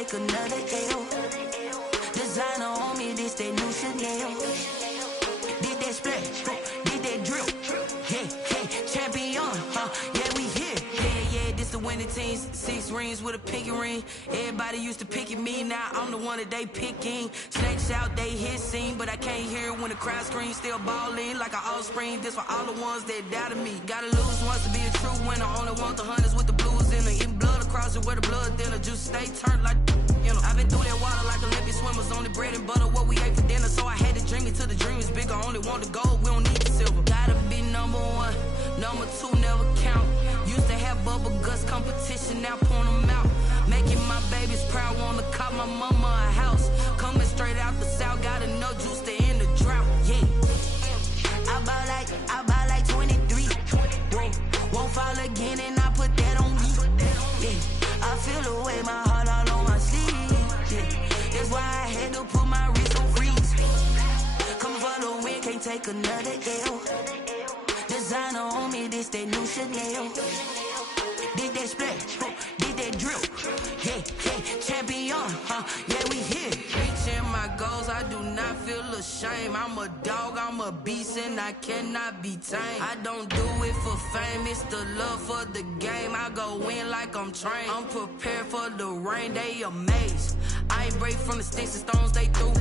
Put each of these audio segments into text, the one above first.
take another L. Designer on me, this that new Chanel. Did that splash, did that drill. Yeah, champion, yeah, we here. Yeah, this the winning teams. 6 rings with a pinky ring. Everybody used to pick at me, now I'm the one that they picking. Snakes out, they hit scene, but I can't hear it when the crowd screams. Still ballin' like an offspring. This for all the ones that doubted me. Gotta lose once to be a true winner. Only want the hunters with the blues in it. Eating blood across it where the blood thinner. Juice stay turned like, you know. I've been through that water like Olympic swimmers. Only bread and butter, what we ate for dinner. So I had to dream it till the dream is bigger. Only want the gold, we don't need the silver. Gotta be number 1, number 2 never count. Used to have bubble guts competition, now point them out. Making my babies proud, wanna cop my mama a house. Coming straight out the south, got enough juice to end the drought. Yeah, I buy like 23. Won't fall again, and I put that on me. Yeah, I feel the way, my heart all on my sleeve. Yeah, that's why I had to put my wrist on freeze. Coming for the win, can't take another L. Designer on me, this that new Chanel. Did that splash, did that drill. Yeah, champion, yeah, we here. Reaching my goals, I do not feel ashamed. I'm a dog, I'm a beast, and I cannot be tamed. I don't do it for fame, it's the love for the game. I go in like I'm trained. I'm prepared for the rain, they amazed. I ain't break from the sticks and stones they threw.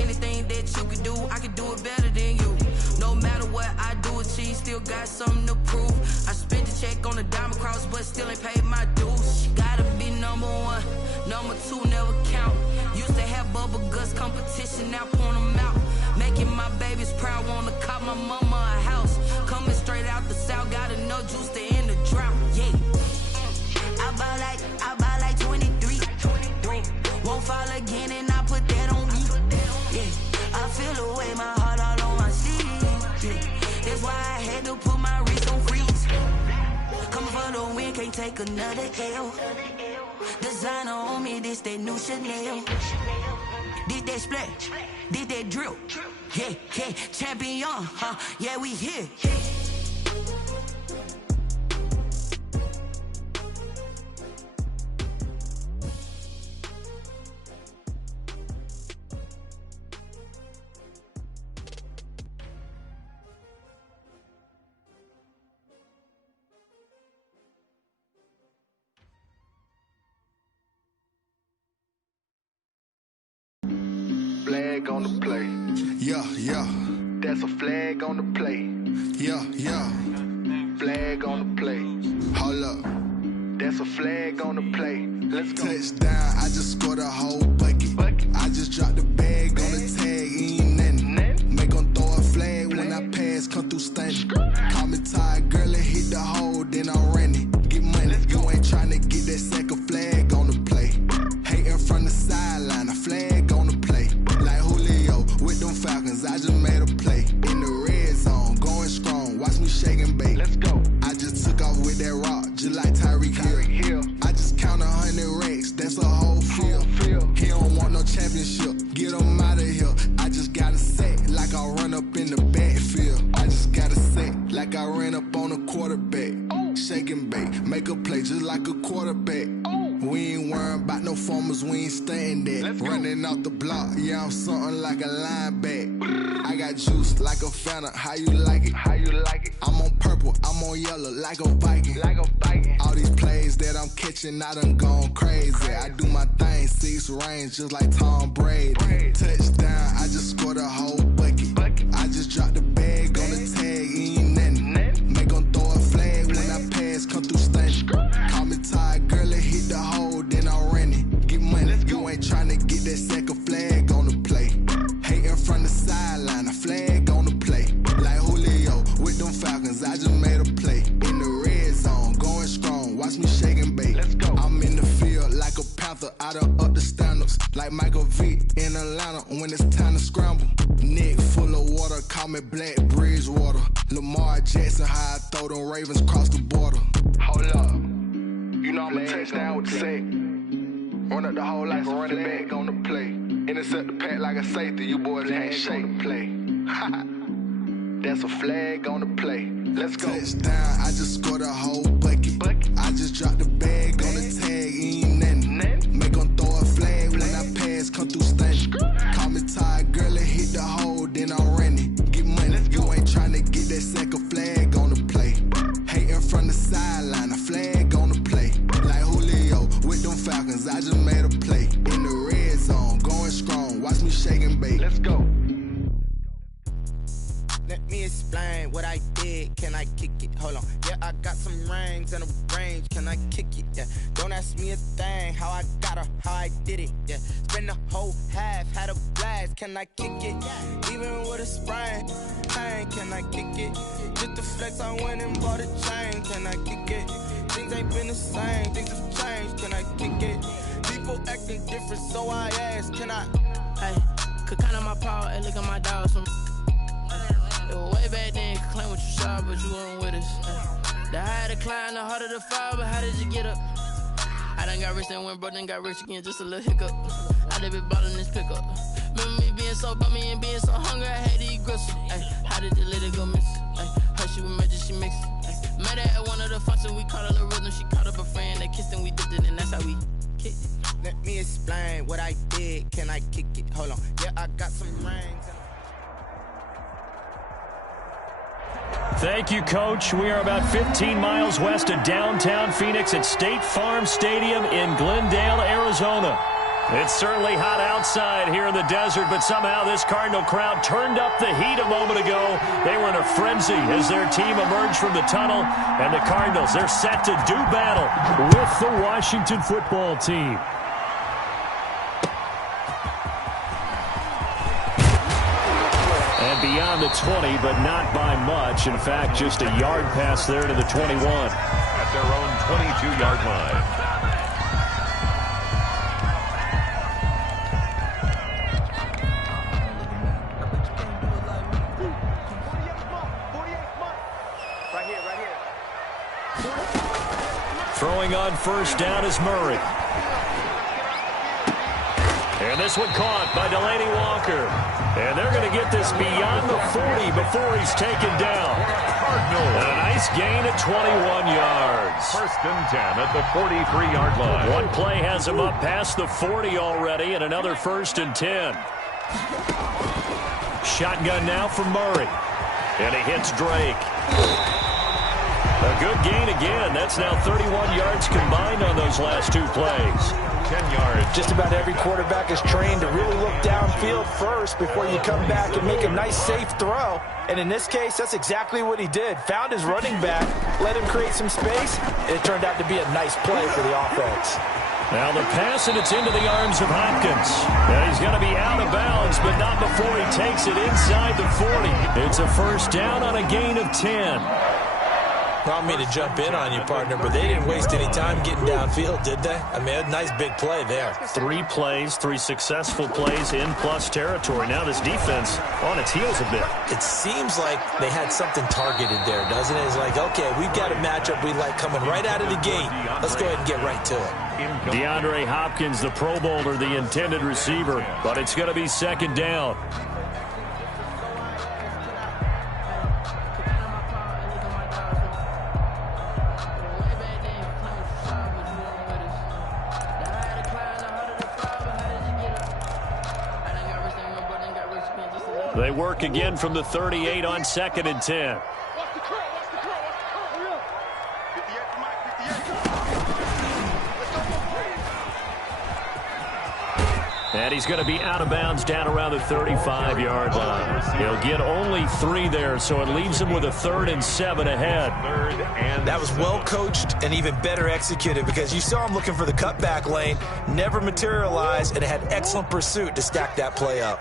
Anything that you can do, I can do it better than you. No matter what I do, achieve, still got something to prove. I spent the check on the diamond cross, but still ain't paid my dues. Gotta be number 1, number 2 never count. Used to have bubble guts competition, now point them out. Making my babies proud, wanna cop my mama a house. Coming straight out the south, got enough juice to end the drought. Yeah, I buy like 23. Won't fall again, and I put that on me. Yeah, I feel the way, my heart all on my sleeve. Yeah, that's why I had to put my wrist on freeze. Coming for the win, can't take another L. Designer on me, this that new Chanel. Did that splash, did that drill. Yeah, champion, yeah, we here. Flag on the play. Yeah. That's a flag on the play. Yeah. Flag on the play. Hold up. That's a flag on the play. Let's go. Touchdown, I just scored a whole bucket. I just dropped the bag on the tag, ain't nothing. Make 'em throw a flag when I pass, come through stunning. Call me tired, girl, and hit the hole, then I'm running. Get money, you ain't tryna get that second flag on the play. Hating from the sideline, a flag on the play. Like Julio with them Falcons, I just made a play. In the red zone, going strong, watch me shake and bake. Let's go. I just took off with that rock, just like Tyreek Hill. I just count 100 racks, that's a whole field. He don't want no championship, get him out of here. I just gotta set like I run up in the backfield. I just gotta set like I ran up on a quarterback. Shake and bake, make a play just like a quarterback. We ain't worrying about no formers, we ain't staying there. Running off the block, yeah, I'm something like a lineback. I got juice like a Fanta, how you like it? I'm on purple, I'm on yellow like a Viking. All these plays that I'm catching, I done gone crazy. I do my thing, 6 range just like Tom Brady. Touchdown, I just scored a whole bucket. I just dropped the bag on the tag, ain't nothing. Make 'em throw a flag when I pass, come through stunning. Call me tired, girl, and hit the hole, then I'm running. Get money, you ain't tryna get that second flag on the play. Hating from the sideline, a flag on the play. Like Julio with them Falcons, I just made a play. In the red zone, going strong, watch me shake and bake. I'm in the field like a panther, I done up the standards. Like Michael Vick in Atlanta when it's time to scramble. Neck full of water, call me Black Bridgewater. Lamar Jackson, how I throw them Ravens cross the border. Hold up. You know I'm a touchdown with the sack. Run up the whole like a running back on the play. Intercept the pack like a safety, you boys ain't shake the play. That's a flag on the play. Let's go. Touchdown, I just scored a whole bucket. I just dropped the bag on the tag, ain't nothing. Make 'em throw a can I kick it? Yeah, don't ask me a thing, how I got her, how I did it. Yeah, spend the whole half, had a blast, can I kick it? Even with a sprain, pain, can I kick it? Just the flex, I went and bought a chain, can I kick it? Things ain't been the same, things have changed, can I kick it? People acting different, so I ask, can I? Hey, could count on my power, hey, look at my dogs from. It was way back then, could claim what you saw, but you weren't with us. The higher the climb, the harder the fall, but how did you get up? I done got rich and went broke, then got rich again, just a little hiccup. I done been ballin' this pickup. Remember me being so bummy and being so hungry, I had to eat gristle. Ay, how did the lady go miss? Ay, her she was magic, she mixed. Ay, met her at one of the functions, we caught a little rhythm. She caught up a friend, they kissed and we dipped it, and that's how we kicked it. Let me explain what I did, can I kick it? Hold on, yeah, I got some rings. Thank you, Coach. We are about 15 miles west of downtown Phoenix at State Farm Stadium in Glendale, Arizona. It's certainly hot outside here in the desert, but somehow this Cardinal crowd turned up the heat a moment ago. They were in a frenzy as their team emerged from the tunnel, and the Cardinals, they're set to do battle with the Washington football team. And beyond the 20, but not by much. In fact, just a yard pass there to the 21. At their own 22-yard line. Throwing on first down is Murray. And this one caught by Delaney Walker. And they're going to get this beyond the 40 before he's taken down. And a nice gain at 21 yards. First and 10 at the 43-yard line. One play has him up past the 40 already, and another first and 10. Shotgun now from Murray. And he hits Drake. A good gain again. That's now 31 yards combined on those last two plays. 10 yards. Just about every quarterback is trained to really look downfield first before you come back and make a nice, safe throw. And in this case, that's exactly what he did. Found his running back, let him create some space. It turned out to be a nice play for the offense. Now the pass, and it's into the arms of Hopkins. And he's going to be out of bounds, but not before he takes it inside the 40. It's a first down on a gain of 10. I don't mean to jump in on you, partner, but they didn't waste any time getting downfield, did they? I mean, a nice big play there. 3 plays, 3 successful plays in plus territory. Now this defense on its heels a bit. It seems like they had something targeted there, doesn't it? It's like, okay, we've got a matchup we like coming right out of the gate. Let's go ahead and get right to it. DeAndre Hopkins, the Pro Bowler, the intended receiver, but it's going to be second down. They work again from the 38 on second and 10. And he's going to be out of bounds down around the 35-yard line. He'll get only 3 there, so it leaves him with a 3rd and 7 ahead. That was well coached and even better executed because you saw him looking for the cutback lane, never materialized, and had excellent pursuit to stack that play up.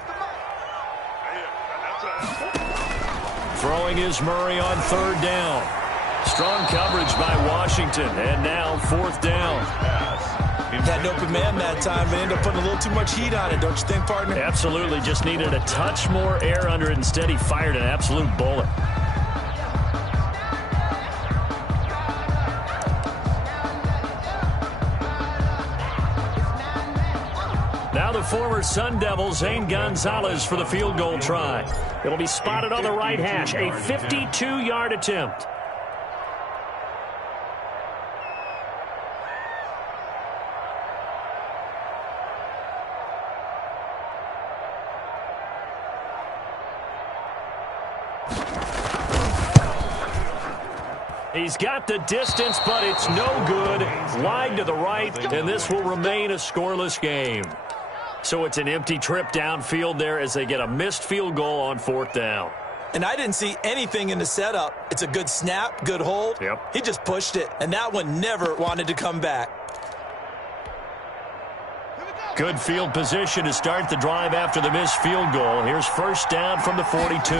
Throwing is Murray on 3rd down. Strong coverage by Washington, and now 4th down. Had an open man that time, but ended up putting a little too much heat on it, don't you think, partner? Absolutely, just needed a touch more air under it. Instead, he fired an absolute bullet. Now the former Sun Devil, Zane Gonzalez, for the field goal try. It'll be spotted on the right hash, a 52-yard attempt. He's got the distance, but it's no good. Wide to the right, and this will remain a scoreless game. So it's an empty trip downfield there as they get a missed field goal on 4th down. And I didn't see anything in the setup. It's a good snap, good hold. Yep. He just pushed it, and that one never wanted to come back. Good field position to start the drive after the missed field goal. Here's first down from the 42.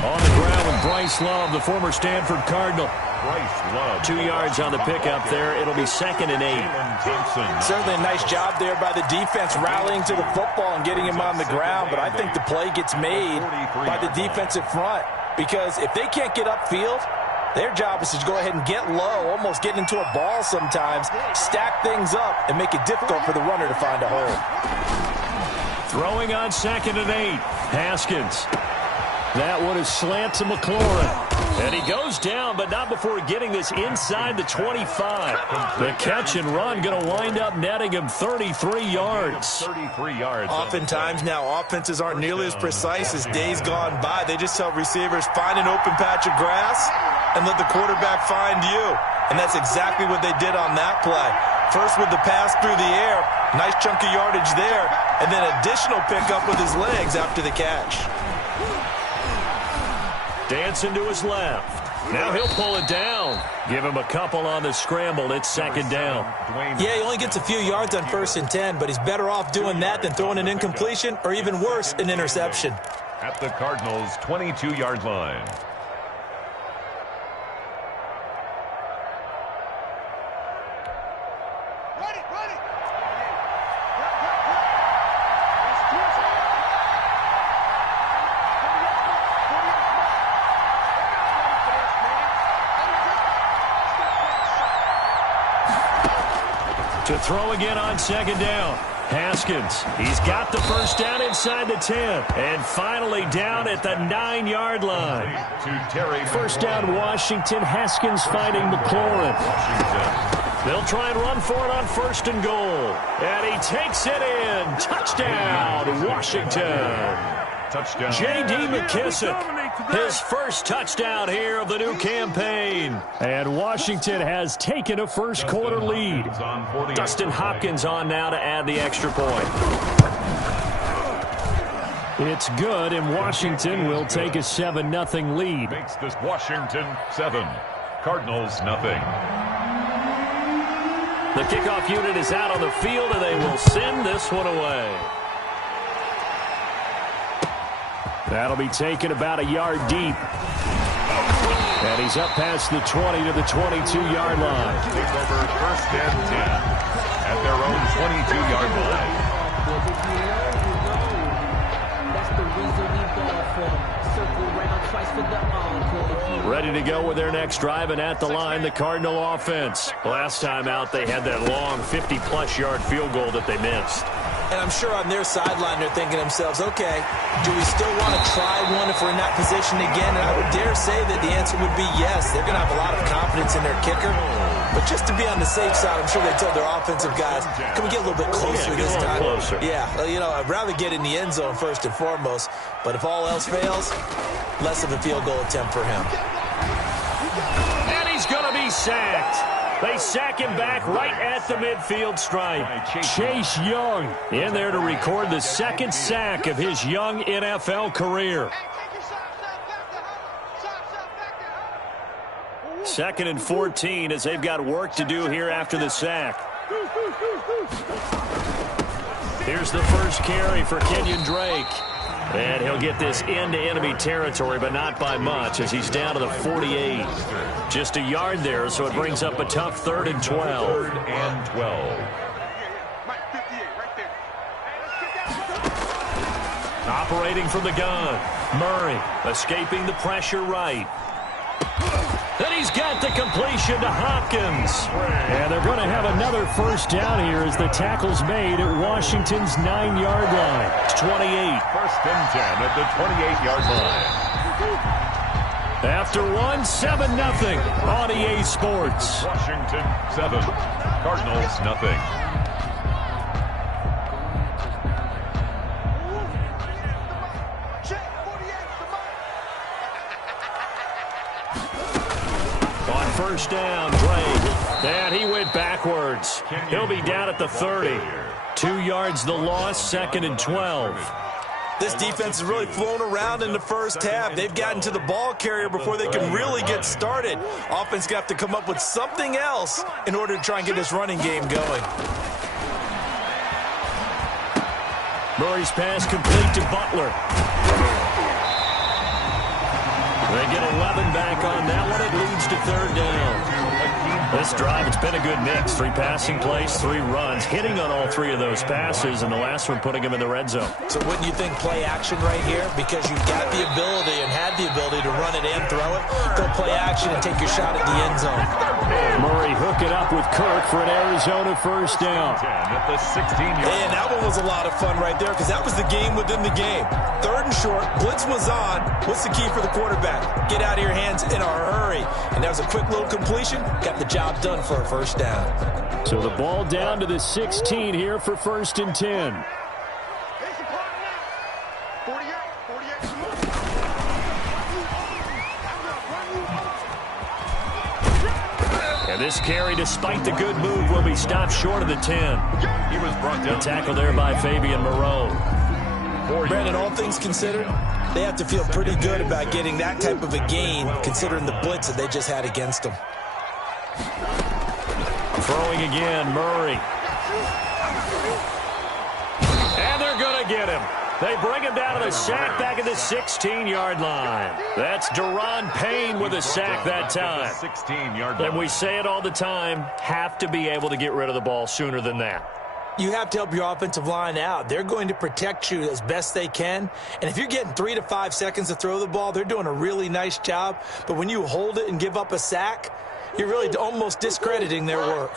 On the ground with Bryce Love, the former Stanford Cardinal. Bryce Love. 2 yards on the pickup there. It'll be 2nd and 8. Certainly a nice job there by the defense rallying to the football and getting him on the ground, but I think the play gets made by the defensive front because if they can't get upfield, their job is to go ahead and get low, almost get into a ball sometimes, stack things up, and make it difficult for the runner to find a hole. Throwing on 2nd and 8. Haskins. That one is slant to McLaurin. And he goes down, but not before getting this inside the 25. The catch and run going to wind up netting him 33 yards. 33 yards. Oftentimes now, offenses aren't nearly as precise as days gone by. They just tell receivers, find an open patch of grass and let the quarterback find you. And that's exactly what they did on that play. First with the pass through the air, nice chunk of yardage there, and then additional pickup with his legs after the catch. Dancing to his left. Now he'll pull it down. Give him a couple on the scramble. It's 2nd down. Yeah, he only gets a few yards on 1st and 10, but he's better off doing that than throwing an incompletion or even worse, an interception. At the Cardinals' 22-yard line. To throw again on 2nd down. Haskins, he's got the first down inside the 10. And finally down at the 9-yard line. First down, Washington. Haskins finding McLaurin. They'll try and run for it on 1st and goal. And he takes it in. Touchdown, Washington. Touchdown. J.D. McKissick. His first touchdown here of the new campaign. And Washington has taken a first quarter lead. Dustin Hopkins on now to add the extra point. It's good, and Washington will take a 7-0 lead. Makes this Washington 7. Cardinals nothing. The kickoff unit is out on the field, and they will send this one away. That'll be taken about a yard deep. And he's up past the 20 to the 22-yard line. Take over 1st and 10 at their own 22-yard line. That's the reason we ball for. Circle round twice for the encore. Ready to go with their next drive, and at the line, the Cardinal offense. Last time out, they had that long 50-plus yard field goal that they missed. And I'm sure on their sideline they're thinking to themselves, okay, do we still want to try one if we're in that position again? And I would dare say that the answer would be yes. They're going to have a lot of confidence in their kicker. But just to be on the safe side, I'm sure they told their offensive guys, can we get a little bit closer this time? Closer. Yeah, you know, I'd rather get in the end zone first and foremost. But if all else fails, less of a field goal attempt for him. And he's going to be sacked. They sack him back right at the midfield stripe. Chase Young in there to record the 2nd sack of his young NFL career. 2nd and 14 as they've got work to do here after the sack. Here's the first carry for Kenyon Drake. And he'll get this into enemy territory, but not by much as he's down to the 48. Just a yard there, so it brings up a tough 3rd and 12. 3rd and 12. Operating from the gun. Murray escaping the pressure right. Then he's got the completion to Hopkins. And they're going to have another first down here as the tackle's made at Washington's 9-yard line. It's 28. 1st and 10 at the 28-yard line. After one, 7-0 on EA Sports. Washington 7. Cardinals nothing. First down, Drake. And he went backwards. He'll be down at the 30. 2 yards the loss, 2nd and 12. This defense is really flown around in the first half. They've gotten to the ball carrier before they can really get started. Offense going to have to come up with something else in order to try and get this running game going. Murray's pass complete to Butler. They get 11 back on that one. It leads to third down. This drive, it's been a good mix. 3 passing plays, 3 runs, hitting on all 3 of those passes, and the last one putting them in the red zone. So wouldn't you think play action right here? Because you've got the ability and had the ability to run it and throw it. Go play action and take your shot at the end zone. Murray hook it up with Kirk for an Arizona first down. At the 16-yard line. And that one was a lot of fun right there because that was the game within the game. Third and short, blitz was on. What's the key for the quarterback? Get out of your hands in a hurry. And that was a quick little completion. Got the job done for a first down. So the ball down to the 16 here for 1st and 10. And this carry, despite the good move, will be stopped short of the 10. He was brought down. The tackle there by Fabian Moreau. Brandon, all things considered, they have to feel pretty good about getting that type of a gain, considering the blitz that they just had against them. Throwing again, Murray. And they're going to get him. They bring him down to the sack back at the 16-yard line. That's Deron Payne with a sack that time. 16-yard line. And we say it all the time, have to be able to get rid of the ball sooner than that. You have to help your offensive line out. They're going to protect you as best they can. And if you're getting 3 to 5 seconds to throw the ball, they're doing a really nice job. But when you hold it and give up a sack, you're really almost discrediting their work.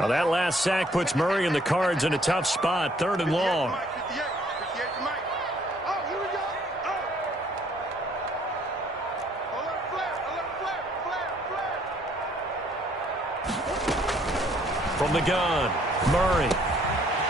Well, that last sack puts Murray and the Cards in a tough spot, 3rd and long. From the gun, Murray.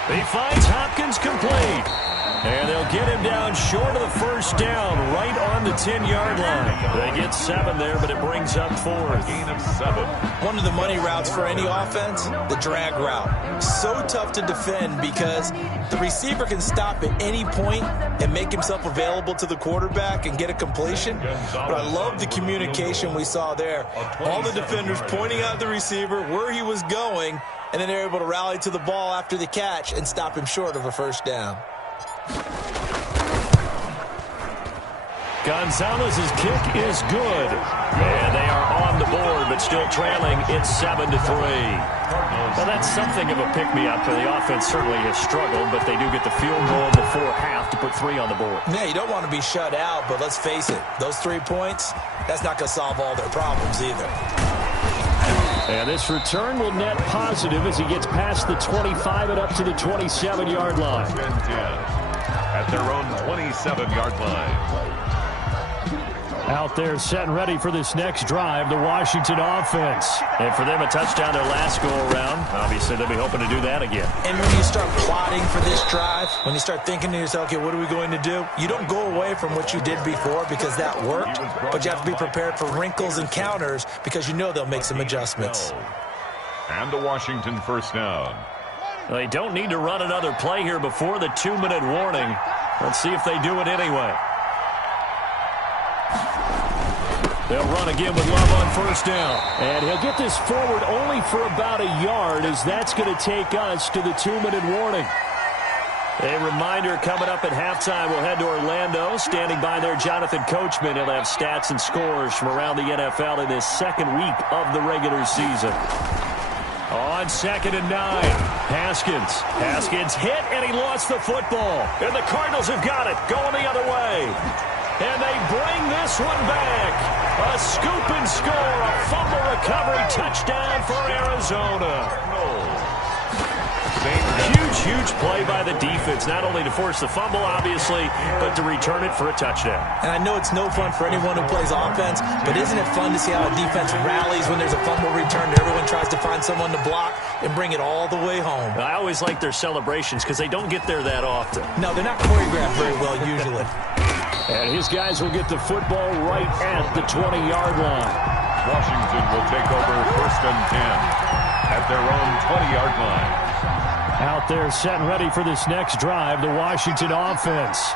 He finds Hopkins complete. And they'll get him down short of the first down, right on the 10-yard line. They get 7 there, but it brings up 4th. Gain of 7. One of the money routes for any offense, the drag route. So tough to defend because the receiver can stop at any point and make himself available to the quarterback and get a completion. But I love the communication we saw there. All the defenders pointing out the receiver, where he was going, and then they're able to rally to the ball after the catch and stop him short of a first down. Gonzalez's kick is good. And they are on the board, but still trailing. It's 7-3. Well, that's something of a pick-me-up. The offense certainly has struggled, but they do get the field goal before half to put 3 on the board. Yeah, you don't want to be shut out, but let's face it. Those 3 points, that's not going to solve all their problems either. And this return will net positive as he gets past the 25 and up to the 27-yard line. 10-10 at their own 27-yard line. Out there set and ready for this next drive, the Washington offense. And for them, a touchdown their last go-around. Obviously, they'll be hoping to do that again. And when you start plotting for this drive, when you start thinking to yourself, okay, what are we going to do? You don't go away from what you did before because that worked, but you have to be prepared for wrinkles and counters because you know they'll make some adjustments. And the Washington first down. They don't need to run another play here before the 2-minute warning. Let's see if they do it anyway. They'll run again with Love on first down. And he'll get this forward only for about a yard, as that's going to take us to the 2-minute warning. A reminder coming up at halftime, we'll head to Orlando. Standing by there, Jonathan Coachman. He'll have stats and scores from around the NFL in this second week of the regular season. On 2nd and 9, Haskins hit, and he lost the football. And the Cardinals have got it, going the other way. And they bring this one back. A scoop and score, a fumble recovery touchdown for Arizona. Huge play by the defense, not only to force the fumble, obviously, but to return it for a touchdown. And I know it's no fun for anyone who plays offense, but isn't it fun to see how a defense rallies when there's a fumble return and everyone tries to find someone to block and bring it all the way home? I always like their celebrations because they don't get there that often. No, they're not choreographed very well usually. And his guys will get the football right at the 20-yard line. Washington will take over 1st and 10 at their own 20-yard line. Out there set and ready for this next drive, the Washington offense.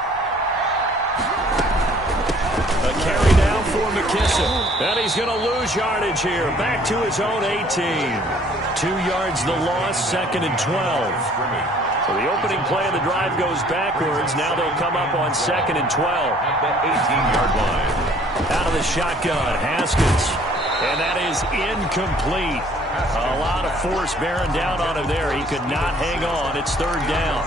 The carry down for McKissick. And he's going to lose yardage here. Back to his own 18. 2 yards the loss, 2nd and 12. So the opening play of the drive goes backwards. Now they'll come up on 2nd and 12. At the 18-yard line. Out of the shotgun, Haskins. And that is incomplete. A lot of force bearing down on him there. He could not hang on. It's 3rd down.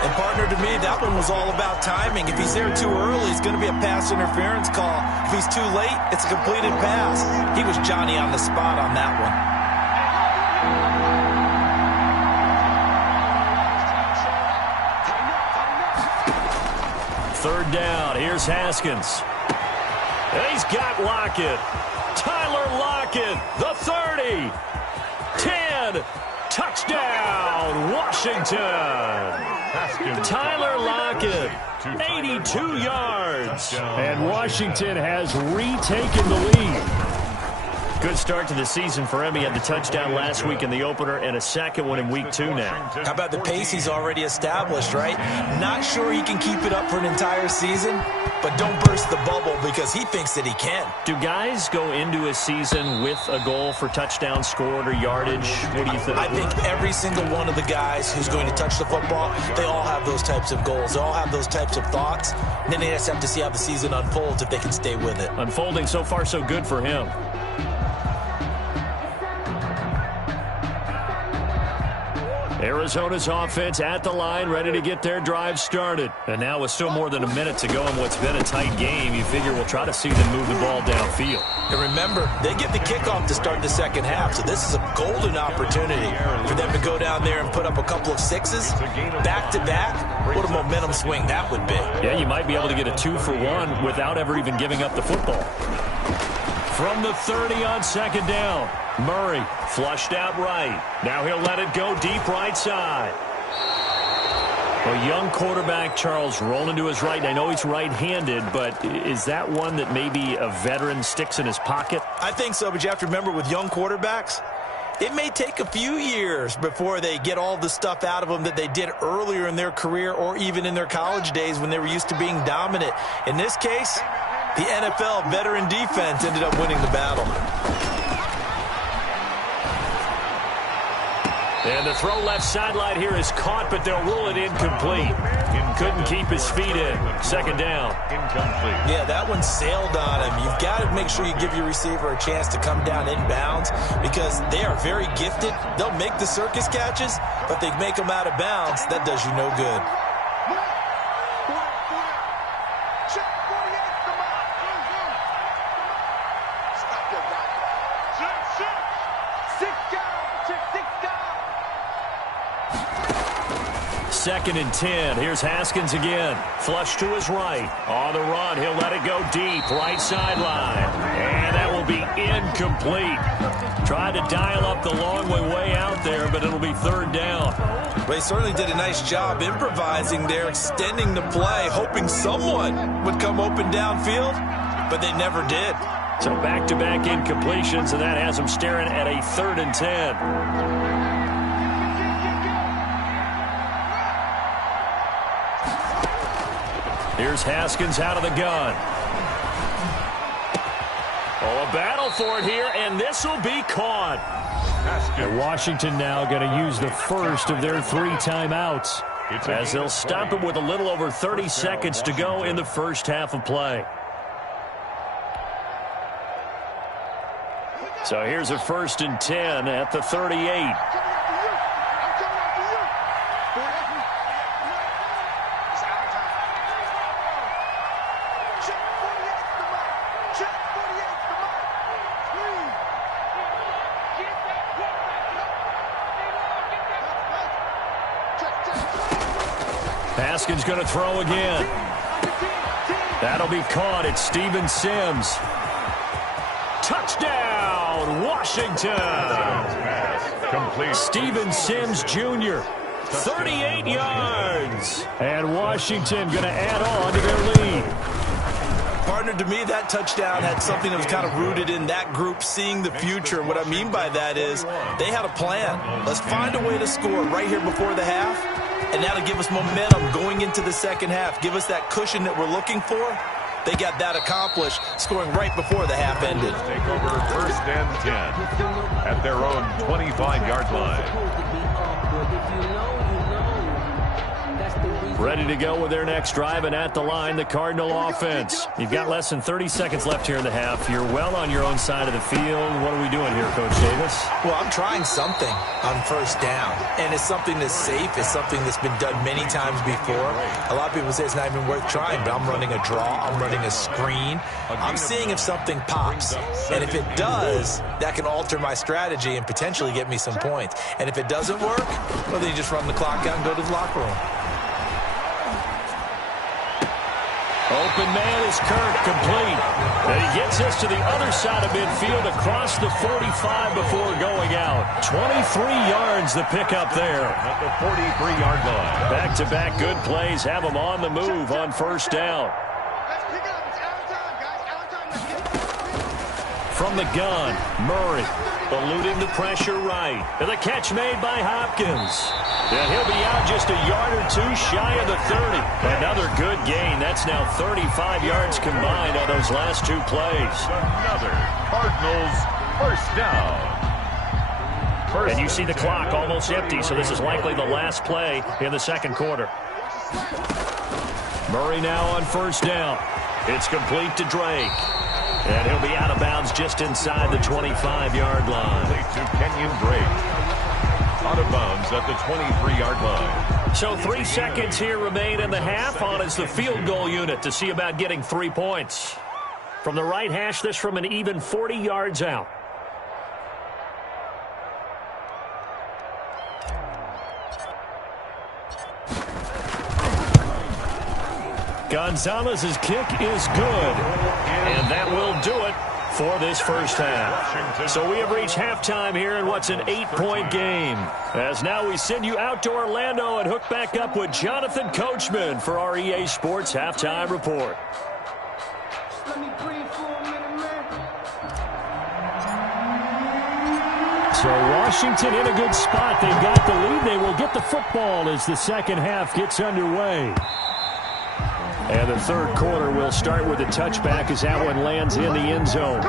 And partner, to me, that one was all about timing. If he's there too early, it's going to be a pass interference call. If he's too late, it's a completed pass. He was Johnny on the spot on that one. 3rd down. Here's Haskins. And he's got Lockett. Tyler Lockett, the 30. 10. Touchdown, Washington. Tyler Lockett, 82 yards. And Washington has retaken the lead. Good start to the season for him. He had the touchdown last week in the opener and a second one in week 2 now. How about the pace he's already established, right? Not sure he can keep it up for an entire season, but don't burst the bubble because he thinks that he can. Do guys go into a season with a goal for touchdown scored or yardage? What do you think? I think every single one of the guys who's going to touch the football, they all have those types of goals. They all have those types of thoughts. And then they just have to see how the season unfolds if they can stay with it. Unfolding so far so good for him. Arizona's offense at the line, ready to get their drive started. And now with still more than a minute to go in what's been a tight game, you figure we'll try to see them move the ball downfield. And remember, they get the kickoff to start the second half, so this is a golden opportunity for them to go down there and put up a couple of sixes back-to-back. What a momentum swing that would be. Yeah, you might be able to get a 2-for-1 without ever even giving up the football. From the 30 on 2nd down. Murray flushed out right. Now he'll let it go deep right side. A young quarterback, Charles, rolling to his right. And I know he's right-handed, but is that one that maybe a veteran sticks in his pocket? I think so, but you have to remember with young quarterbacks, it may take a few years before they get all the stuff out of them that they did earlier in their career or even in their college days when they were used to being dominant. In this case, the NFL veteran defense ended up winning the battle. And the throw left sideline here is caught, but they'll rule it incomplete. Couldn't keep his feet in. 2nd down. Incomplete. Yeah, that one sailed on him. You've got to make sure you give your receiver a chance to come down inbounds because they are very gifted. They'll make the circus catches, but they make them out of bounds. That does you no good. Second and 10. Here's Haskins again. Flush to his right. On the run, he'll let it go deep. Right sideline. And that will be incomplete. Tried to dial up the long way out there, but it'll be 3rd down. Well, he certainly did a nice job improvising there, extending the play, hoping someone would come open downfield, but they never did. So back-to-back incompletions, and that has him staring at a 3rd and 10. Here's Haskins out of the gun. Oh, a battle for it here, and this will be caught. And Washington now going to use the first of their 3 timeouts as they'll stop it with a little over 30 seconds to go in the first half of play. So here's a 1st and 10 at the 38. Haskins going to throw again. That'll be caught. It's Steven Sims. Touchdown, Washington. Complete. Steven Sims Jr., 38 yards. And Washington going to add on to their lead. Partner, to me, that touchdown had something that was kind of rooted in that group seeing the future. What I mean by that is they had a plan. Let's find a way to score right here before the half, and that'll give us momentum going into the second half, give us that cushion that we're looking for, they got that accomplished, scoring right before the half ended. Take over 1st and 10 at their own 25-yard line. Ready to go with their next drive, and at the line, the Cardinal offense. You've got less than 30 seconds left here in the half. You're well on your own side of the field. What are we doing here, Coach Davis? Well, I'm trying something on 1st down, and it's something that's safe. It's something that's been done many times before. A lot of people say it's not even worth trying, but I'm running a draw. I'm running a screen. I'm seeing if something pops, and if it does, that can alter my strategy and potentially get me some points. And if it doesn't work, well, then you just run the clock out and go to the locker room. Open man is Kirk, complete. And he gets us to the other side of midfield across the 45 before going out. 23 yards the pickup there. At the 43-yard line. Back-to-back good plays have him on the move on 1st down. From the gun, Murray eluding the pressure right. And the catch made by Hopkins. And he'll be out just a yard or two shy of the 30. Another good gain. That's now 35 yards combined on those last 2 plays. Another Cardinals 1st down. And you see the clock almost empty, so this is likely the last play in the 2nd quarter. Murray now on 1st down. It's complete to Drake. And he'll be out of bounds just inside the 25-yard line. To Kenyon Drake. Out of bounds at the 23-yard line. So 3 seconds here remain in the half. On is the field goal unit to see about getting 3 points. From the right hash, this from an even 40 yards out. Gonzalez's kick is good. And that will do it for this 1st half. So we have reached halftime here in what's an 8-point game. As now we send you out to Orlando and hook back up with Jonathan Coachman for our EA Sports Halftime Report. So Washington in a good spot. They've got the lead. They will get the football as the 2nd half gets underway. And the 3rd quarter will start with a touchback as that one lands in the end zone.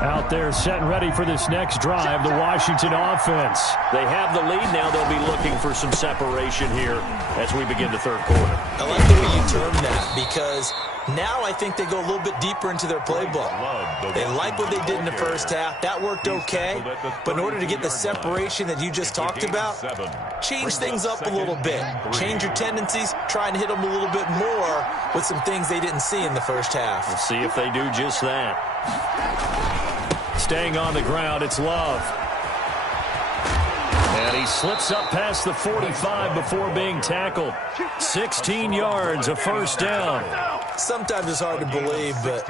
Out there set and ready for this next drive, the Washington offense. They have the lead now. They'll be looking for some separation here as we begin the 3rd quarter. I like the way you term that, because now I think they go a little bit deeper into their playbook. They like what they did in the 1st half. That worked okay. But in order to get the separation that you just talked about, change things up a little bit. Change your tendencies. Try and hit them a little bit more with some things they didn't see in the 1st half. We'll see if they do just that. Staying on the ground, it's Love. And he slips up past the 45 before being tackled. 16 yards, a 1st down. Sometimes it's hard to believe, but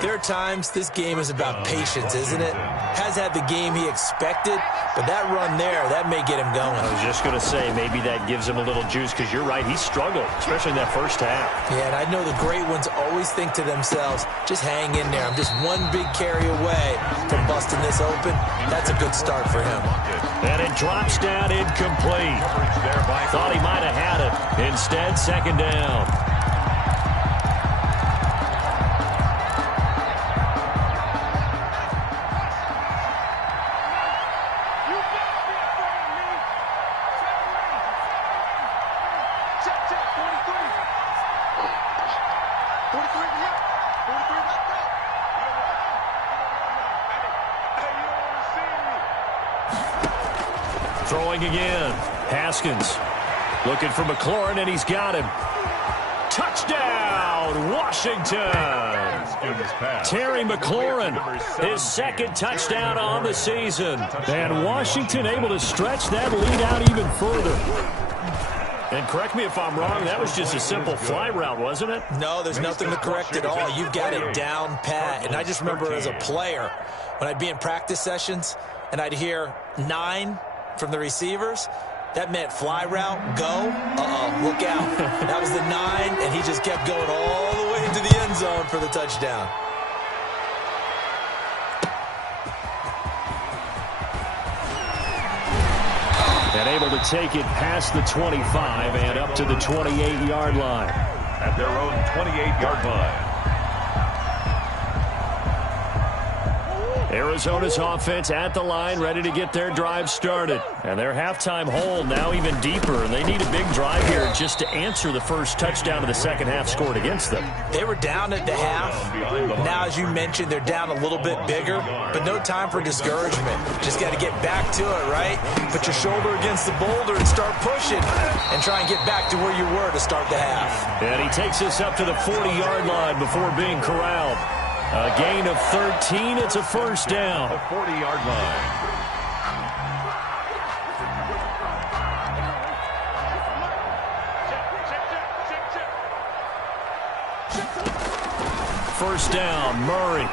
there are times this game is about patience, isn't it? Has had the game he expected, but that run there, that may get him going. I was just going to say, maybe that gives him a little juice, because you're right, he struggled, especially in that 1st half. Yeah, and I know the great ones always think to themselves, just hang in there. I'm just one big carry away from busting this open. That's a good start for him. And it drops down incomplete. Thought he might have had it. Instead, 2nd down. Throwing again. Haskins looking for McLaurin, and he's got him. Touchdown, Washington. Terry McLaurin, his 2nd touchdown on the season. And Washington able to stretch that lead out even further. And correct me if I'm wrong, that was just a simple fly route, wasn't it? No, there's nothing to correct at all. You've got it down pat. And I just remember as a player, when I'd be in practice sessions and I'd hear 9 from the receivers, that meant fly route, go, look out. That was the 9, and he just kept going all the way into the end zone for the touchdown. And able to take it past the 25 and up to the 28-yard line. At their own 28-yard line. Arizona's offense at the line, ready to get their drive started. And their halftime hole now even deeper, and they need a big drive here just to answer the first touchdown of the second half scored against them. They were down at the half. Now, as you mentioned, they're down a little bit bigger, but no time for discouragement. Just got to get back to it, right? Put your shoulder against the boulder and start pushing and try and get back to where you were to start the half. And he takes us up to the 40-yard line before being corralled. A gain of 13. It's a first down. The 40-yard line. First down, Murray.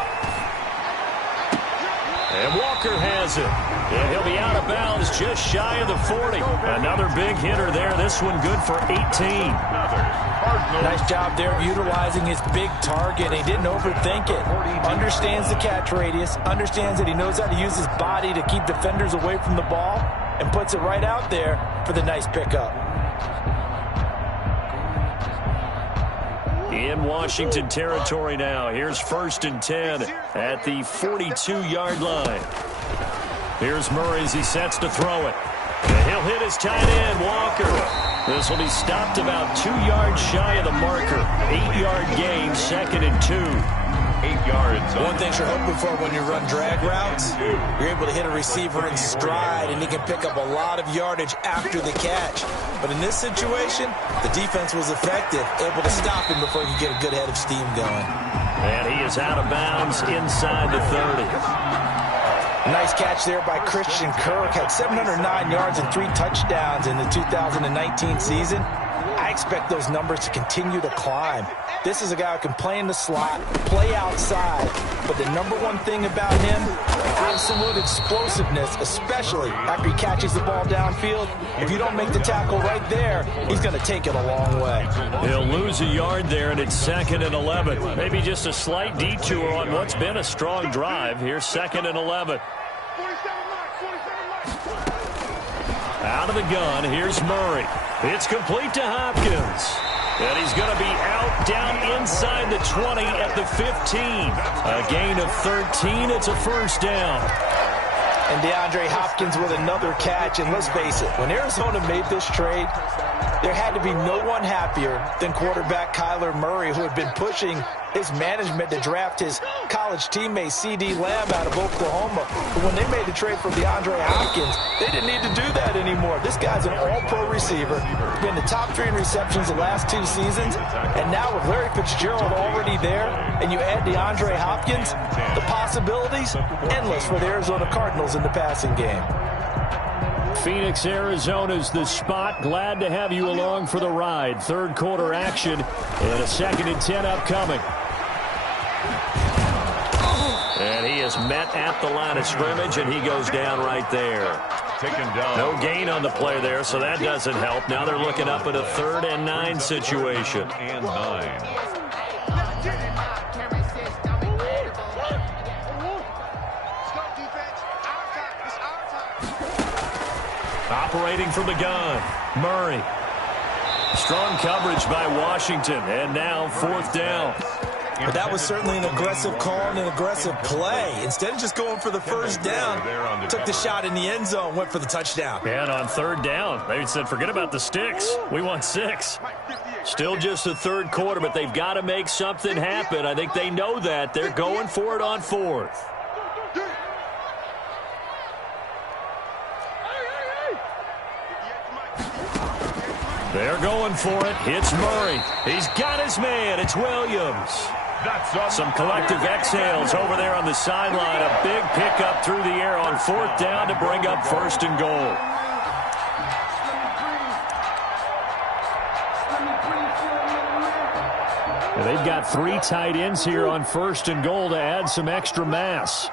And Walker has it. Yeah, he'll be out of bounds just shy of the 40. Another big hitter there. This one good for 18. Nice job there of utilizing his big target. He didn't overthink it. Understands the catch radius. Understands that he knows how to use his body to keep defenders away from the ball. And puts it right out there for the nice pickup. In Washington territory now. Here's 1st and 10 at the 42-yard line. Here's Murray as he sets to throw it. And he'll hit his tight end, Walker. This will be stopped about 2 yards shy of the marker. 8-yard gain, 2nd and 2. 8 yards. One thing you're hoping for when you run drag routes, you're able to hit a receiver in stride, and he can pick up a lot of yardage after the catch. But in this situation, the defense was effective, able to stop him before he could get a good head of steam going. And he is out of bounds inside the 30. Nice catch there by Christian Kirk. Had 709 yards and 3 touchdowns in the 2019 season. I expect those numbers to continue to climb. This is a guy who can play in the slot, play outside, but the number one thing about him, absolute explosiveness, especially after he catches the ball downfield. If you don't make the tackle right there, he's going to take it a long way. He'll lose a yard there, and it's 2nd and 11. Maybe just a slight detour on what's been a strong drive. Here's 2nd and 11. Out of the gun, here's Murray. It's complete to Hopkins. And he's going to be out down inside the 20 at the 15. A gain of 13. It's a first down. And DeAndre Hopkins with another catch. And let's face it, when Arizona made this trade, there had to be no one happier than quarterback Kyler Murray, who had been pushing his management to draft his college teammate C.D. Lamb out of Oklahoma. But when they made the trade for DeAndre Hopkins, they didn't need to do that anymore. This guy's an all-pro receiver. He's been the top 3 in receptions the last 2 seasons. And now with Larry Fitzgerald already there, and you add DeAndre Hopkins, the possibilities endless for the Arizona Cardinals in the passing game. Phoenix, Arizona's the spot. Glad to have you along for the ride. 3rd quarter action and a 2nd and 10 upcoming. And he is met at the line of scrimmage, and he goes down right there. Taken down. No gain on the play there, so that doesn't help. Now they're looking up at a 3rd and 9 situation. 3rd and 9. Operating from the gun, Murray. Strong coverage by Washington, and now 4th down. But that was certainly an aggressive call and an aggressive play. Instead of just going for the first down, took the shot in the end zone, went for the touchdown. And on 3rd down, they said, forget about the sticks. We want 6. Still just the 3rd quarter, but they've got to make something happen. I think they know that. They're going for it on 4th. They're going for it. It's Murray. He's got his man. It's Williams. Some collective exhales over there on the sideline. A big pickup through the air on 4th down to bring up 1st and goal. And they've got 3 tight ends here on 1st and goal to add some extra mass.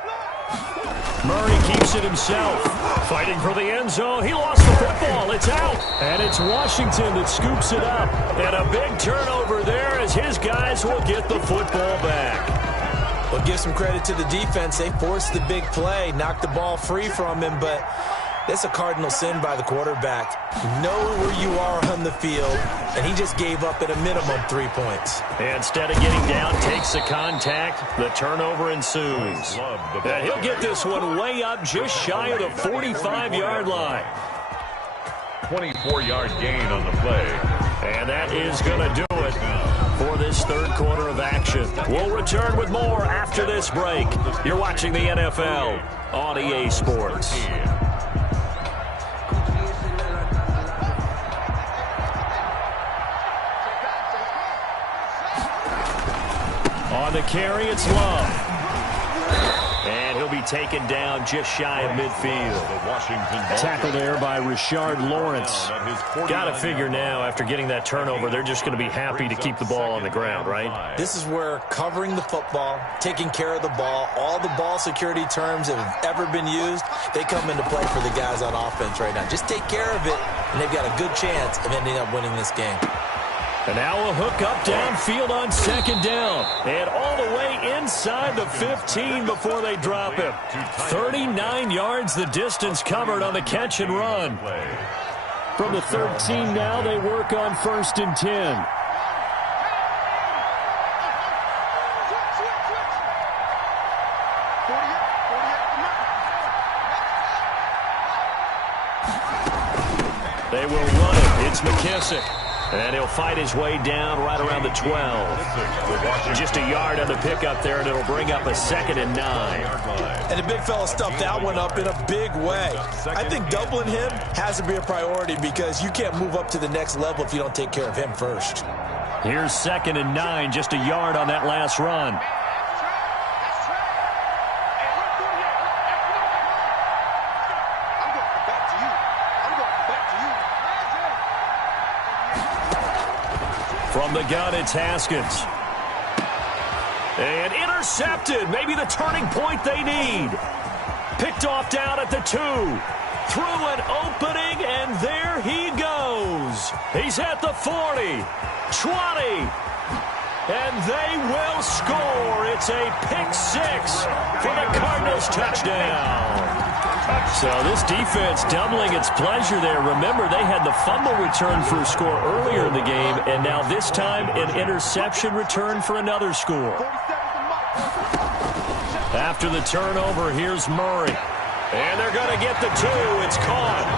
Murray keeps it himself. Fighting for the end zone. He lost the football. It's out. And it's Washington that scoops it up. And a big turnover there as his guys will get the football back. Well, give some credit to the defense. They forced the big play, knocked the ball free from him, but that's a cardinal sin by the quarterback. Know where you are on the field, and he just gave up at a minimum 3 points. Instead of getting down, takes the contact. The turnover ensues. And he'll get this one way up just shy of the 45-yard line. 24-yard gain on the play. And that is going to do it for this third quarter of action. We'll return with more after this break. You're watching the NFL on EA Sports. On the carry, it's Love. And he'll be taken down just shy of midfield. Tackle there by Rashard Lawrence. Got to figure now, after getting that turnover, they're just going to be happy to keep the ball on the ground, right? This is where covering the football, taking care of the ball, all the ball security terms that have ever been used, they come into play for the guys on offense right now. Just take care of it, and they've got a good chance of ending up winning this game. And now a hook up downfield on second down. And all the way inside the 15 before they drop him. 39 yards the distance covered on the catch and run. From the 13 now, they work on 1st and 10. They will run it. It's McKissick. And he'll fight his way down right around the 12. Just a yard on the pickup there, and it'll bring up a 2nd and 9. And the big fella stuffed that one up in a big way. I think doubling him has to be a priority because you can't move up to the next level if you don't take care of him first. Here's 2nd and 9, just a yard on that last run. From the gun, it's Haskins. And intercepted. Maybe the turning point they need. Picked off down at the 2. Through an opening, and there he goes. He's at the 40, 20, and they will score. It's a pick 6 for the Cardinals touchdown. So this defense doubling its pleasure there. Remember, they had the fumble return for a score earlier in the game, and now this time an interception return for another score. After the turnover, here's Murray. And they're going to get the 2. It's caught.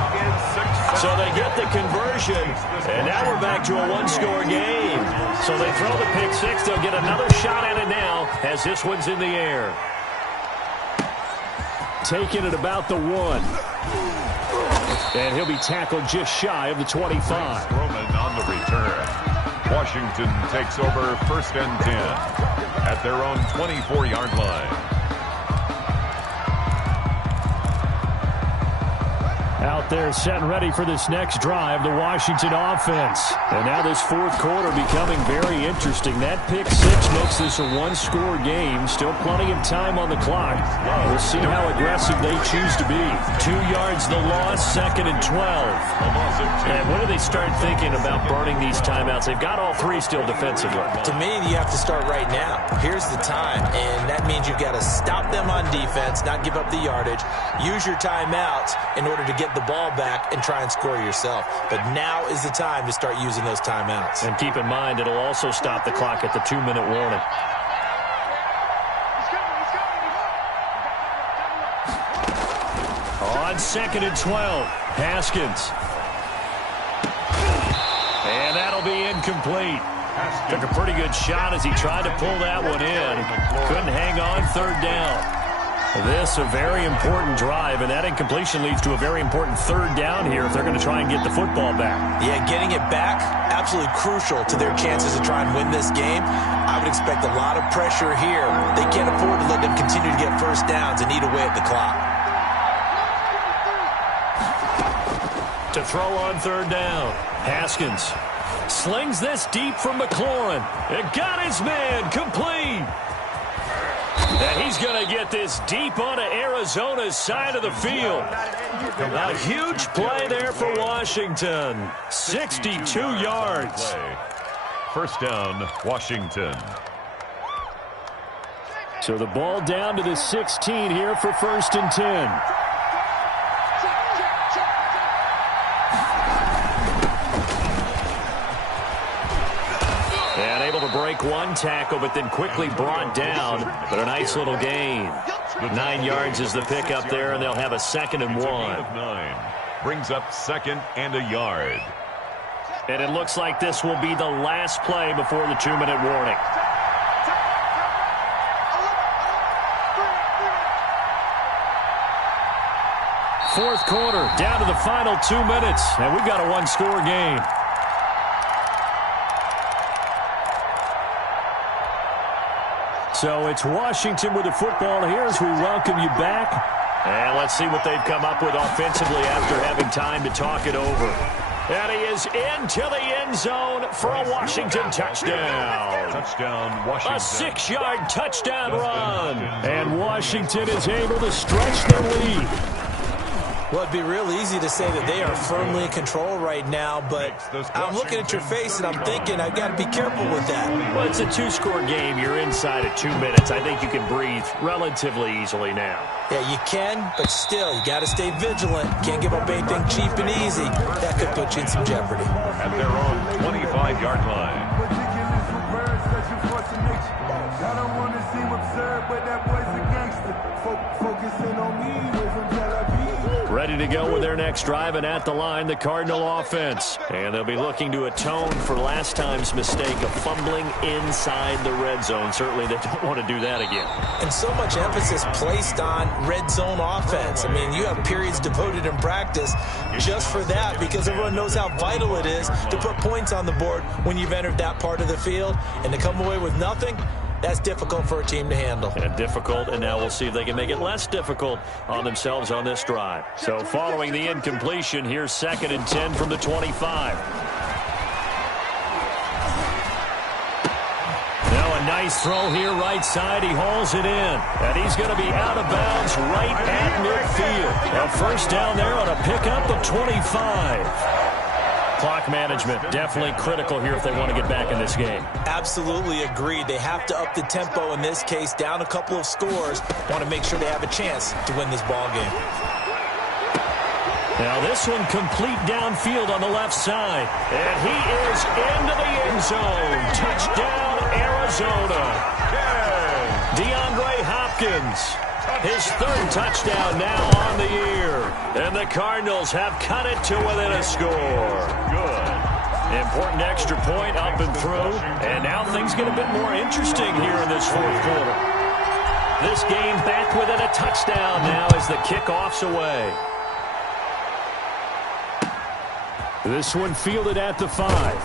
So they get the conversion, and now we're back to a one-score game. So they throw the pick 6. They'll get another shot at it now as this one's in the air. Taking it about the 1. And he'll be tackled just shy of the 25. Roman on the return. Washington takes over 1st and 10 at their own 24-yard line. Out there set and ready for this next drive, the Washington offense. And now this fourth quarter becoming very interesting. That pick 6 makes this a one-score game. Still plenty of time on the clock. We'll see how aggressive they choose to be. 2 yards the loss, 2nd and 12. And when do they start thinking about burning these timeouts? They've got all 3 still defensively. To me, you have to start right now. Here's the time, and that means you've got to stop them on defense, not give up the yardage, use your timeouts in order to get the ball back and try and score yourself. But now is the time to start using those timeouts. And keep in mind, it'll also stop the clock at the 2-minute warning. On 2nd and 12, Haskins. And that'll be incomplete. Took a pretty good shot as he tried to pull that one in. Couldn't hang on 3rd down. This a very important drive, and that incompletion leads to a very important 3rd down here if they're going to try and get the football back. Yeah, getting it back, absolutely crucial to their chances to try and win this game. I would expect a lot of pressure here. They can't afford to let them continue to get 1st downs and eat away at the clock. To throw on 3rd down, Haskins slings this deep from McLaurin. It got his man complete. And he's going to get this deep onto Arizona's side of the field. A huge play there for Washington. 62 yards. First down, Washington. So the ball down to the 16 here for 1st and 10. And able to break one tackle, but then quickly brought down. But a nice little gain. 9 yards is the pickup there, and they'll have a 2nd and 1. 9 brings up 2nd and a yard. And it looks like this will be the last play before the 2-minute warning. Fourth quarter, down to the final 2 minutes, and we've got a one-score game. So it's Washington with the football here as we welcome you back. And let's see what they've come up with offensively after having time to talk it over. And he is into the end zone for a Washington touchdown. Touchdown, Washington. A 6-yard touchdown run. And Washington is able to stretch their lead. Well, it'd be real easy to say that they are firmly in control right now, but I'm looking at your face and I'm thinking I've got to be careful with that. Well, it's a 2-score game. You're inside of 2 minutes. I think you can breathe relatively easily now. Yeah, you can, but still, you got to stay vigilant. Can't give up anything cheap and easy. That could put you in some jeopardy. At their own 25-yard line. I don't want to seem absurd, but that boy's a gangster. Focusing on me with some Ready to go with their next drive, and at the line, the Cardinal offense. And they'll be looking to atone for last time's mistake of fumbling inside the red zone. Certainly they don't want to do that again. And so much emphasis placed on red zone offense. I mean, you have periods devoted in practice just for that because everyone knows how vital it is to put points on the board when you've entered that part of the field. And to come away with nothing, that's difficult for a team to handle. And difficult, and now we'll see if they can make it less difficult on themselves on this drive. So following the incompletion, here's 2nd and 10 from the 25. Now a nice throw here right side. He hauls it in, and he's going to be out of bounds right at midfield. A first down there on a pickup of 25. Clock management definitely critical here if they want to get back in this game. Absolutely agreed. They have to up the tempo in this case, down a couple of scores. Want to make sure they have a chance to win this ball game. Now this one complete downfield on the left side. And he is into the end zone. Touchdown, Arizona. DeAndre Hopkins. His 3rd touchdown now on the year. And the Cardinals have cut it to within a score. Good. Important extra point up and through. And now things get a bit more interesting here in this 4th quarter. This game back within a touchdown now as the kickoff's away. This one fielded at the 5.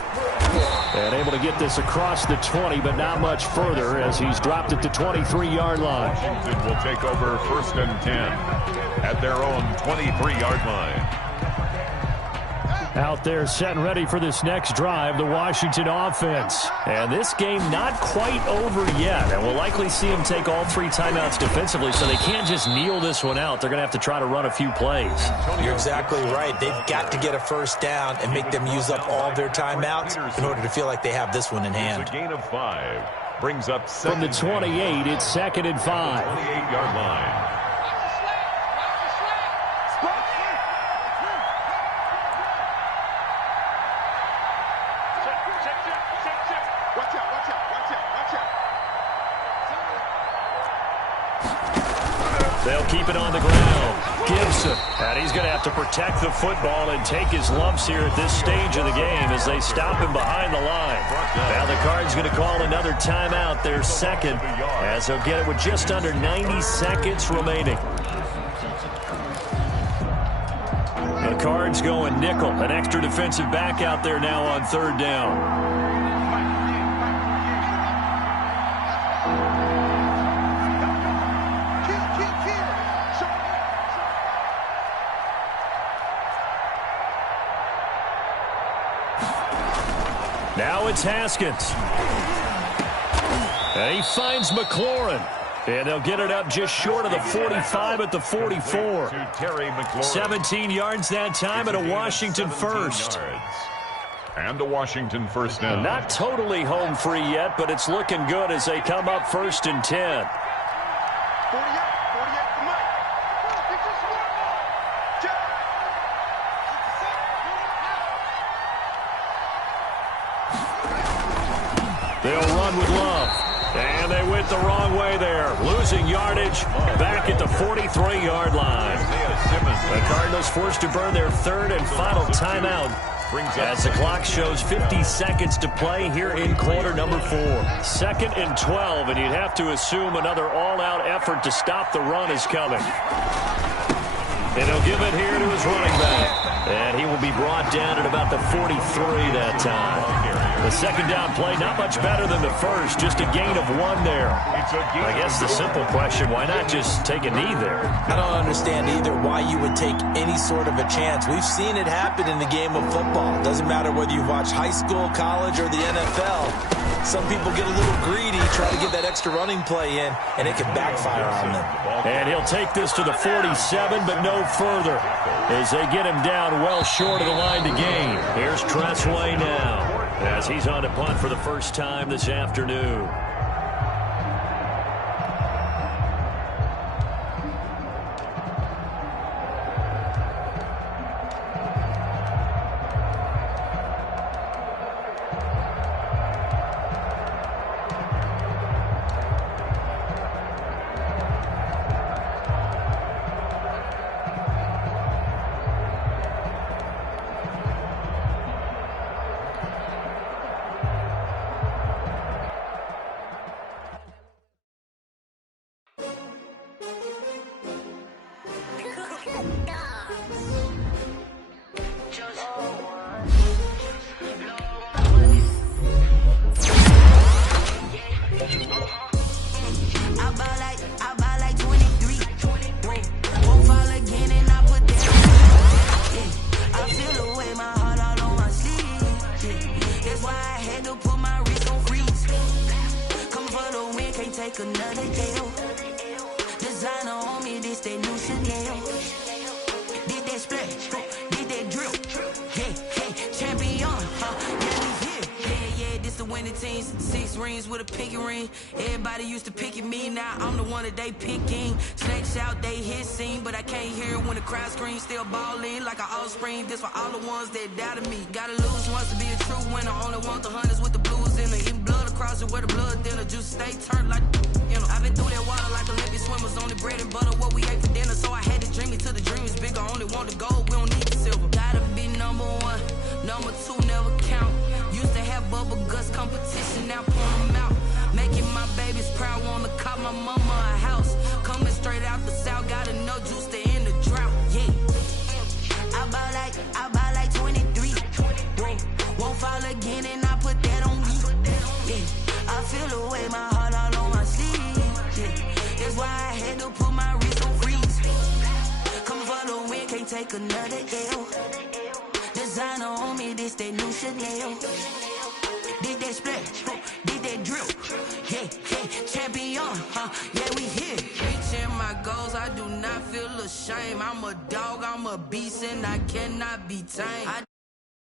And able to get this across the 20, but not much further as he's dropped it to 23-yard line. Washington will take over 1st and 10 at their own 23-yard line. Out there set and ready for this next drive, the Washington offense. And this game not quite over yet. And we'll likely see them take all 3 timeouts defensively, so they can't just kneel this one out. They're going to have to try to run a few plays. You're exactly right. They've got to get a first down and make them use up all their timeouts in order to feel like they have this one in hand. It's a gain of 5. Brings up 2nd. From the 28, it's 2nd and 5. 28-yard line. They'll keep it on the ground. Gibson. And he's going to have to protect the football and take his lumps here at this stage of the game as they stop him behind the line. Now the Cards going to call another timeout, their 2nd, as they'll get it with just under 90 seconds remaining. The Cards going nickel. An extra defensive back out there now on 3rd down. Now it's Haskins. And he finds McLaurin. And they'll get it up just short of the 45 at the 44. 17 yards that time and a Washington first. And a Washington first down. Not totally home free yet, but it's looking good as they come up 1st and 10. They'll run with Love. And they went the wrong way there. Losing yardage back at the 43-yard line. The Cardinals forced to burn their 3rd and final timeout as the clock shows 50 seconds to play here in quarter number 4. 2nd and 12, and you'd have to assume another all-out effort to stop the run is coming. And he'll give it here to his running back. And he will be brought down at about the 43 that time. The second down play, not much better than the first, just a gain of 1 there. I guess the simple question, why not just take a knee there? I don't understand either why you would take any sort of a chance. We've seen it happen in the game of football. It doesn't matter whether you've watched high school, college, or the NFL. Some people get a little greedy, try to get that extra running play in, and it can backfire on them. And he'll take this to the 47, but no further, as they get him down well short of the line to gain. Here's Tressway now, as he's on to punt for the first time this afternoon. Everybody used to pick at me, now I'm the one that they picking. Snakes out, they hit scene, but I can't hear when the crowd screams. Still ballin' like an offspring. This for all the ones that doubted me. Gotta lose once to be a true winner. Only want the hunters with the blues in it. Even blood across it where the blood dinner. Juice stay turned like, you know. I've been through that water like Olympic swimmers. Only bread and butter, what we ate for dinner. So I had to dream it till the dream is bigger. Only want the gold, we don't need the silver. Gotta be number 1, number 2 never count. Used to have bubble guts competition, now point them out. Making my babies proud, wanna cop my mama a house. Coming straight out the south, gotta know juice to end the drought, yeah. I bought like 23, won't fall again and I put that on me, yeah. I feel the way, my heart all on my sleeve, yeah. That's why I had to put my wrist on freeze. Coming for the win, can't take another L. Designer on me, this that new Chanel. Did that splash, did that drill, yeah, champion, yeah, we here. Reaching my goals, I do not feel ashamed. I'm a dog, I'm a beast, and I cannot be tamed.